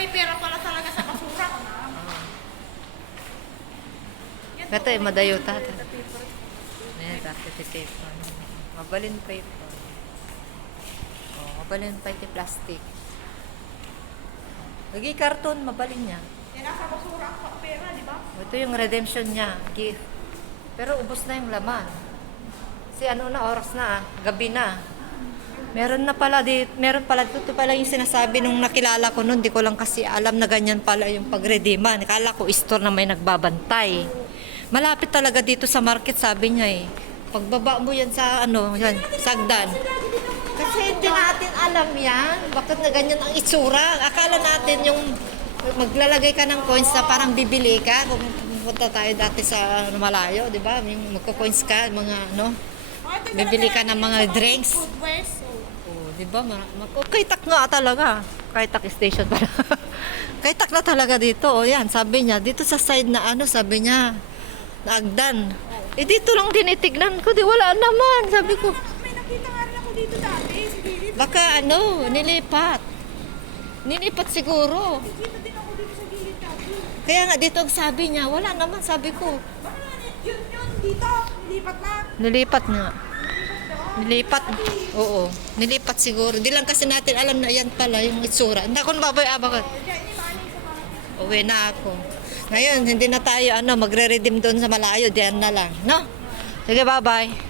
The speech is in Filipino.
may pera pala talaga sa basura. Ito eh, madayuta. Ayan, dati tape. Mabalin pa ito. Mabalin pa ito plastic. Lagi karton, mabalin niya. Yan nasa basura ang pera, di ba? Ito yung redemption niya, gift. Pero ubos na yung laman. Kasi ano na, oras na, gabi na. Meron pala dito pala yung sinasabi nung nakilala ko noon, di ko lang kasi alam na ganyan pala yung pagredeeman. Kala ko store na may nagbabantay. Malapit talaga dito sa market, sabi niya eh. Pagbaba mo yan sa yan, sagdan. Kasi hindi natin alam yan. Bakit na ganyan ang itsura? Akala natin yung maglalagay ka ng coins na parang bibili ka. Kung pupunta tayo dati sa malayo, di ba? Magko-coins ka, mga bibili ka ng mga drinks. Di ba? Kaitak nga talaga. Kaitak station pala. Kaitak na talaga dito. O yan, sabi niya, dito sa side na sabi niya, naagdan. Eh dito lang tinitignan ko, di wala naman. Sabi ko, May nakita nga rin ako dito dati. baka nilipat. Nilipat siguro. Nakita din ako dito sa gilid dati. Kaya nga dito ang sabi niya, wala naman sabi ko. Baka yun dito. Nilipat na. Nilipat nga. Nilipat. Oo. Nilipat siguro. Di lang kasi natin alam na yan pala yung itsura. Hindi ako nababoy-abakan. Uwi na ako. Ngayon, hindi na tayo magre-redeem doon sa malayo. Diyan na lang. No? Sige, bye-bye.